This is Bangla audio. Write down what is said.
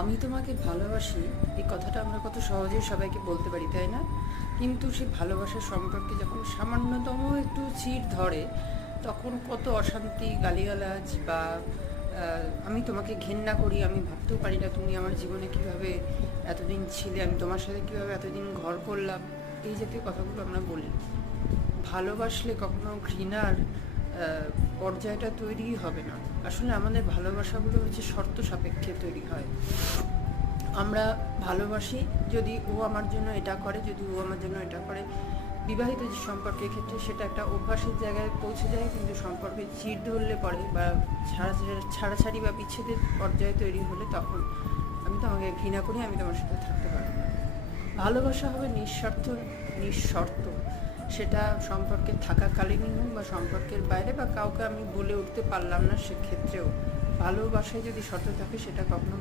আমি তোমাকে ভালোবাসি, এই কথাটা আমরা কত সহজেই সবাইকে বলতে পারি, তাই না? কিন্তু সেই ভালোবাসার সম্পর্কে যখন সামান্যতম একটু চিড় ধরে, তখন কত অশান্তি, গালিগালাজ বা আমি তোমাকে ঘেন্না করি, আমি ভাবতেও পারি না তুমি আমার জীবনে কিভাবে এতদিন ছিলে, আমি তোমার সাথে কিভাবে এতদিন ঘর করলাম, এই জাতীয় কথাগুলো আমরা বলি। ভালোবাসলে কখনো ঘৃণার পর্যায়টা তৈরিই হবে না। আসলে আমাদের ভালোবাসাগুলো হচ্ছে শর্ত সাপেক্ষে তৈরি হয়। আমরা ভালোবাসি যদি ও আমার জন্য এটা করে, যদি ও আমার জন্য এটা করে। বিবাহিত যে সম্পর্কের ক্ষেত্রে সেটা একটা অভ্যাসের জায়গায় পৌঁছে যায়, কিন্তু সম্পর্কে চিড় ধরলে পরে বা ছাড়াছাড়ি বা বিচ্ছেদের পর্যায়ে তৈরি হলে তখন আমি তোমাকে ঘৃণা করি, আমি তোমার সাথে থাকতে পারবো না। ভালোবাসা হবে নিঃস্বার্থ, নিঃশর্ত। সেটা সম্পর্কে থাকাকালীনই হোক বা সম্পর্কের বাইরে, বা কাউকে আমি বলে উঠতে পারলাম না সেক্ষেত্রেও ভালোবাসায় যদি শর্ত থাকে সেটা কখনো